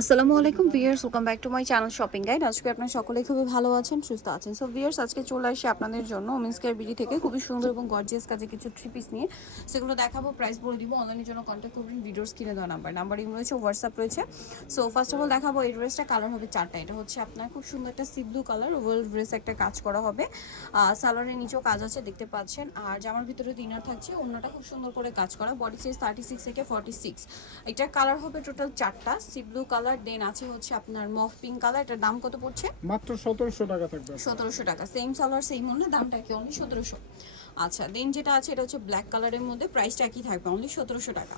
আসসালামু আলাইকুম viewers welcome back to my channel shopping guide আজকে আপনারা সকলেই খুবই ভালো আছেন, সুস্থ আছেন। সো ভিয়ার্স আজকে চলে আসি আপনাদের জন্য ওমেন্স কেয়ার বিডি থেকে। খুবই সুন্দর এবং গর্জিয়াস কাজে কিছু থ্রি পিস নিয়ে। সেগুলো দেখাবো প্রাইস বলে দিব অনলাইনের জন্য কন্ট্যাক্ট করবেন ভিডিওস কিনে দেওয়া নাম্বার নাম্বার রয়েছে হোয়াটসঅ্যাপ রয়েছে। সো ফার্স্ট অফ অল দেখাবো, এই ড্রেসটা কালার হবে চারটা। এটা হচ্ছে আপনার খুব সুন্দর একটা sea blue colour oval dress একটা কাজ করা হবে। সালোয়ারের নিচেও কাজ আছে, দেখতে পাচ্ছেন। আর জামার ভিতরে দিনার থাকছে অন্যটা খুব সুন্দর করে কাজ করা। বডি সাইজ থার্টি সিক্স থেকে ফর্টি সিক্স এটা কালার হবে টোটাল চারটা সি ব্লু কালার দেন আছে হচ্ছে আপনার মফ পিঙ্ক কালার এটার দাম কত পড়ছে? মাত্র সতেরোশো টাকা থাকবে সতেরোশো টাকা সেম সালোয়ার সেম অন্য দামটা কি অনলি সতেরোশো? আচ্ছা দেন যেটা আছে এটা হচ্ছে ব্ল্যাক কালারের মধ্যে প্রাইসটা একই থাকবে অনলি সতেরোশো টাকা।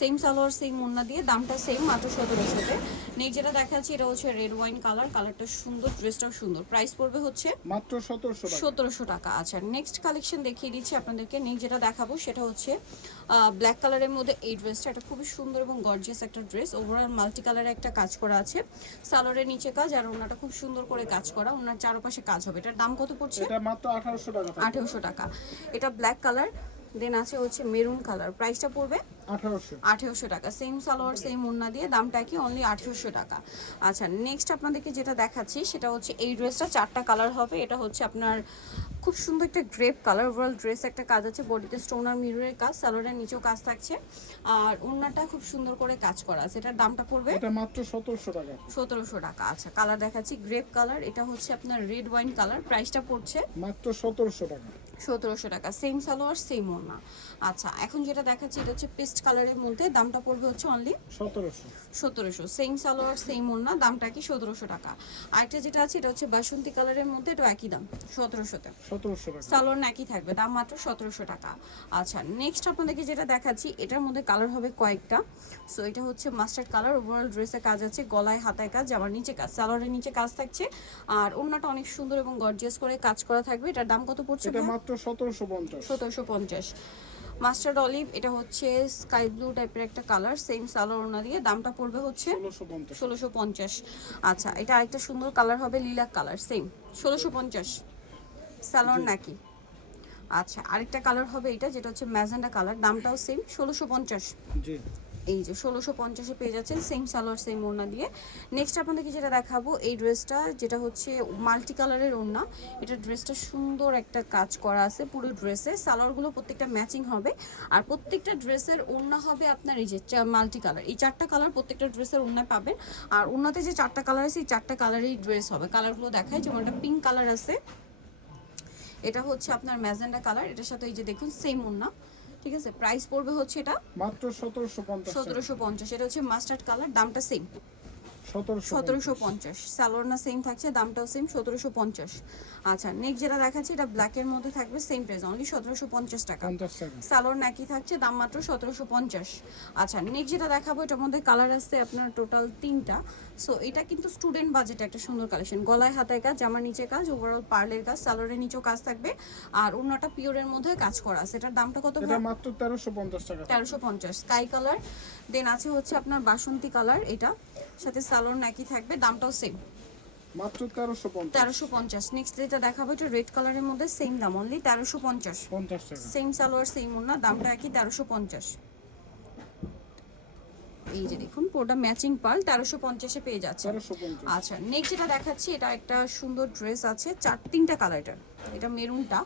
সেম সালোয়ার সেম ওন্না দিয়ে দামটা সেম মাত্র সতেরোশোতে নেক্সট যেটা দেখাচ্ছি এটা হচ্ছে রেড ওয়াইন কালার কালারটা সুন্দর ড্রেসটাও সুন্দর। প্রাইস পড়বে হচ্ছে মাত্র সতেরোশো টাকা। সতেরোশো টাকা আচ্ছা। নেক্সট কালেকশন দেখিয়ে দিচ্ছি আপনাদেরকে। নেক্সট যেটা দেখাবো সেটা হচ্ছে ব্ল্যাক কালারের মধ্যে এই ড্রেসটা এটা খুবই সুন্দর এবং গর্জিয়াস একটা ড্রেস ওভারঅল মাল্টি কালারে একটা কাজ করা আছে। সালোয়ারের নিচে কাজ আর ওনাটা খুব সুন্দর করে কাজ করা। ওনার চারপাশে কাজ হবে। এটার দাম কত পড়ছে? এটা মাত্র আঠারোশো টাকা। আঠেরোশো টাকা। এটা ব্ল্যাক কালার দেন আছে হচ্ছে মেরুন কালার প্রাইসটা পড়বে আঠারোশো। টাকা। সেম সালোয়ার সেম ওন্না দিয়ে দামটা কি অনলি আঠেরোশো টাকা। আচ্ছা নেক্সট আপনাদেরকে যেটা দেখাচ্ছি সেটা হচ্ছে এই ড্রেসটা চারটা কালার হবে। এটা হচ্ছে আপনার খুব সুন্দর একটা গ্রেপ কালার ওভারঅল ড্রেস একটা কাজ আছে বডিতে স্টোন আর মিররের কাজ সালোয়ারের নিচেও কাজ থাকছে। আর ওন্নাটা খুব সুন্দর করে কাজ করা আছে। এটার দামটা পড়বে এটা মাত্র সতেরোশো টাকা। সতেরোশো টাকা। আচ্ছা কালার দেখাচ্ছি। গ্রেপ কালার এটা হচ্ছে আপনার রেড ওয়াইন কালার প্রাইসটা পড়ছে মাত্র সতেরোশো টাকা। সতেরোশো টাকা। সেম সালোয়ার সেম ওড়না। আচ্ছা এখন যেটা দেখাচ্ছি এটা হচ্ছে পেস্ট কালারের মধ্যে দামটা পড়বে হচ্ছে অনলি সতেরোশো। সতেরোশো। সেম সালোয়ার সেম ওড়না দামটা কি সতেরোশো টাকা। আরেকটা যেটা আছে এটা হচ্ছে বাসন্তী কালারের মধ্যে এটা একই দাম সতেরোশোতে। সতেরোশো সালোয়ার একই থাকবে দাম মাত্র সতেরোশো টাকা। আচ্ছা নেক্সট আপনাদেরকে যেটা দেখাচ্ছি এটার মধ্যে কালার হবে কয়েকটা। সো এটা হচ্ছে মাস্টার্ড কালার ওভারঅল ড্রেসে কাজ আছে গলায় হাতায় কাজ জামার নিচে কাজ সালোয়ারের নিচে কাজ থাকছে। আর ওড়নাটা অনেক সুন্দর এবং গর্জিয়াস করে কাজ করা থাকবে। এটার দাম কত পড়ছে? মাত্র সতেরোশো পঞ্চাশ। সতেরোশো পঞ্চাশ। মাস্টার্ড অলিভ এটা হচ্ছে স্কাই ব্লু টাইপের একটা কালার সেম সালোয়ার ওনা দিয়ে দামটা পড়বে হচ্ছে ষোলোশো পঞ্চাশ। আচ্ছা এটা আরেকটা সুন্দর কালার হবে লিলাক কালার সেম ষোলোশো পঞ্চাশ। সালোয়ার নাকি? আচ্ছা আরেকটা কালার হবে এটা যেটা হচ্ছে ম্যাজেন্ডা কালার দামটাও সেম ষোলোশো পঞ্চাশ। এই যে ষোলোশো পঞ্চাশে পেয়ে যাচ্ছেন সেম সালোয়ার সেম ওড়না দিয়ে। নেক্সট আপনাদেরকে যেটা দেখাবো, এই ড্রেসটা যেটা হচ্ছে মাল্টি কালারের ওড়না, এটা ড্রেসটা সুন্দর একটা কাজ করা আছে পুরো ড্রেসে সালোয়ারগুলো প্রত্যেকটা ম্যাচিং হবে। আর প্রত্যেকটা ড্রেসের ওড়না হবে আপনার এই যে মাল্টি কালার এই চারটা কালার প্রত্যেকটা ড্রেসের ওড়নায় পাবেন। আর ওড়নাতে যে চারটা কালার আছে, এই চারটা কালারেই ড্রেস হবে। কালারগুলো দেখায় যেমন একটা পিঙ্ক কালার আছে। এটা হচ্ছে আপনার ম্যাজেন্ডা কালার এটার সাথে এই যে দেখুন সেম ওড়না। ঠিক আছে? প্রাইস পড়বে হচ্ছে এটা মাত্র সতেরোশো পঞ্চাশ সতেরোশো পঞ্চাশ। এটা হচ্ছে মাস্টার্ড কালার দামটা সেম সতেরোশো পঞ্চাশ। সেম থাকছে দামটাও সেম সতেরোশো পঞ্চাশ। আচ্ছা নেক্সট যেটা দেখাচ্ছি এটা ব্ল্যাকের মধ্যে থাকবে সেম প্রাইস অনলি সতেরোশো পঞ্চাশ টাকা। পঞ্চাশ টাকা। সালোয়ার নাকি থাকছে দাম মাত্র সতেরোশো পঞ্চাশ। আচ্ছা নেক্সট যেটা দেখাবো এটার মধ্যে কালার আসছে আপনার টোটাল তিনটা। সো এটা কিন্তু স্টুডেন্ট বাজেটে একটা সুন্দর কালেকশন গলায় হাতায় কাজ জামার নিচে কাজ ওভারঅল পার্লের কাজ সালোয়ারের নিচেও কাজ থাকবে। আর অন্যটা পিওরের মধ্যে কাজ করা আছে। এটার দামটা কত মাত্র তেরোশো পঞ্চাশ টাকা। তেরোশো পঞ্চাশ। স্কাই কালার দেন আছে হচ্ছে আপনার বাসন্তী কালার এটা। সাথে সালোয়ার নাকি থাকবে দামটাও সেম মাত্র তেরোশো পঞ্চাশ। তেরোশো পঞ্চাশ। নেক্সট যেটা দেখাবো এটা রেড কালারের মধ্যে সেম দাম অনলি তেরোশো পঞ্চাশ। পঞ্চাশ টাকা। সেম সালোয়ার সেম ওনা দামটা একই তেরোশো পঞ্চাশ। এই যে দেখুন পুরোটা ম্যাচিং পাল তেরোশো পঞ্চাশে পেয়ে যাচ্ছে। তেরোশো পঞ্চাশ। আচ্ছা নেক্সট যেটা দেখাচ্ছি এটা একটা সুন্দর ড্রেস আছে চার তিনটা কালার এটার। এটা মেরুনটা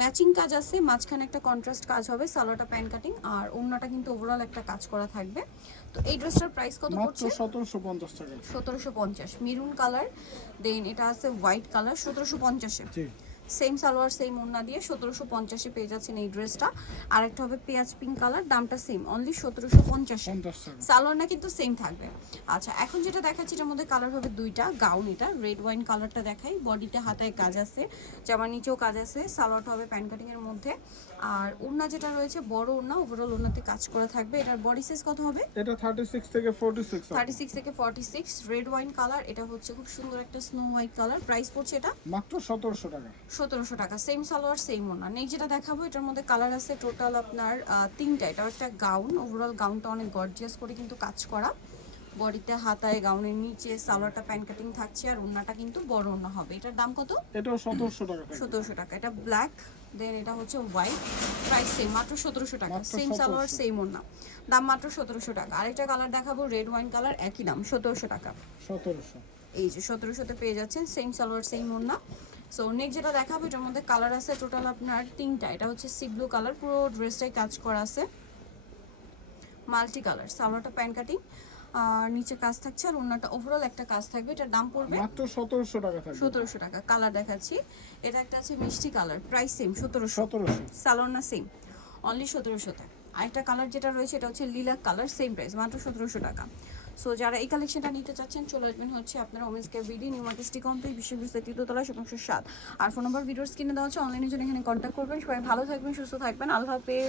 ম্যাচিং কাজ আছে মাঝখানে একটা কন্ট্রাস্ট কাজ হবে সালোয়ারটা প্যান কাটিং আর অন্যটা কিন্তু ওভারঅল একটা কাজ করা থাকবে। তো এই ড্রেসটার প্রাইস কত পড়ছে? সতেরোশো পঞ্চাশ টাকা। সতেরোশো পঞ্চাশ। মেরুন কালার দেন এটা আছে হোয়াইট কালার সতেরোশো পঞ্চাশে। জি। সেম সালোয়ার সেম ওড়না দিয়ে সতেরোশো পঞ্চাশে পেয়ে যাচ্ছেন এই ড্রেসটা। আর একটা হবে পেঁয়াজ পিঙ্ক কালার দামটা সেম অনলি সতেরোশো পঞ্চাশে। সালোয়ারটা কিন্তু সেম থাকবে। আচ্ছা এখন যেটা দেখাচ্ছি এটার মধ্যে কালার হবে দুইটা গাউন এটা রেড ওয়াইন কালারটা দেখাই। বডিতে হাতায় কাজ আছে জামার নিচেও কাজ আছে সালোয়ারটা হবে প্যান্ট কাটিং এর মধ্যে। আর ওড়না যেটা রয়েছে বড় ওড়না ওভারঅল ওড়নাতে কাজ করা থাকবে। এটার বডি সাইজ কত হবে? এটা থার্টি সিক্স থেকে ফোরটি সিক্স থার্টি সিক্স থেকে forty six red wine colour এটা হচ্ছে খুব সুন্দর একটা স্নো হোয়াইট কালার প্রাইস পড়ছে এটা? মাত্র সতেরোশো টাকা। সতেরোশো টাকা সেম সালোয়ার সেম ওনা নেক্সট যেটা দেখাবো এটার মধ্যে কালার আছে টোটাল আপনার তিনটা। এটা একটা গাউন ওভারঅল গাউনটা অনেক গর্জিয়াস করে কিন্তু কাজ করা। বডিতে হাতায় গাউনের নিচে সালোয়ারটা প্যান্ট কাটিং থাকছে আর ওড়নাটা কিন্তু বড় ওড়না হবে। এটার দাম কত? এটাও সতেরোশো টাকা থাকবে। সতেরোশো টাকা। এটা ব্ল্যাক দেন এটা হচ্ছে হোয়াইট প্রাইস সেম মাত্র সতেরোশো টাকা। সেম সালোয়ার সেম ওড়না। দাম মাত্র সতেরোশো টাকা। আরেকটা কালার দেখাবো রেড ওয়াইন কালার একই দাম সতেরোশো টাকা। সতেরোশো। এই যে সতেরোশোতে পেয়ে যাচ্ছেন সেম সালোয়ার সেম ওড়না। সো নেক্সট যেটা দেখাবো এটার মধ্যে কালার আছে টোটাল আপনার তিনটা। এটা হচ্ছে সি ব্লু কালার পুরো ড্রেসটাই কাজ করা আছে। মাল্টি কালার সালোয়ারটা প্যান কাটিং আর নিচে কাজ থাকছে আর ওড়নাটা ওভারঅল একটা কাজ থাকবে। এটার দাম পড়বে মাত্র সতেরোশো টাকা থাকবে। সতেরোশো টাকা কালার দেখাচ্ছি। এটা একটা আছে মিষ্টি কালার প্রাইস সেম সতেরোশো। সতেরোশো। সালোয়ার না সেম অনলি সতেরোশোতে। আরেকটা কালার যেটা রয়েছে এটা হচ্ছে লিলাক কালার সেম প্রাইস মাত্র সতেরোশো টাকা। সো যারা এই কালেকশনটা নিতে চাচ্ছেন, চলে আসবেন হচ্ছে আপনার women's care BD new market বিশ্ব বিশ্ববিদ্যালয় তৃতীয়তলা শতাংশ সাত। আর ফোন নম্বর ভিডিওর স্ক্রিনে দেওয়া হচ্ছে অনলাইনের জন্য এখানে কন্ট্যাক্ট করবেন। সবাই ভালো থাকবেন, সুস্থ থাকবেন। আল্লাহ হাফেজ।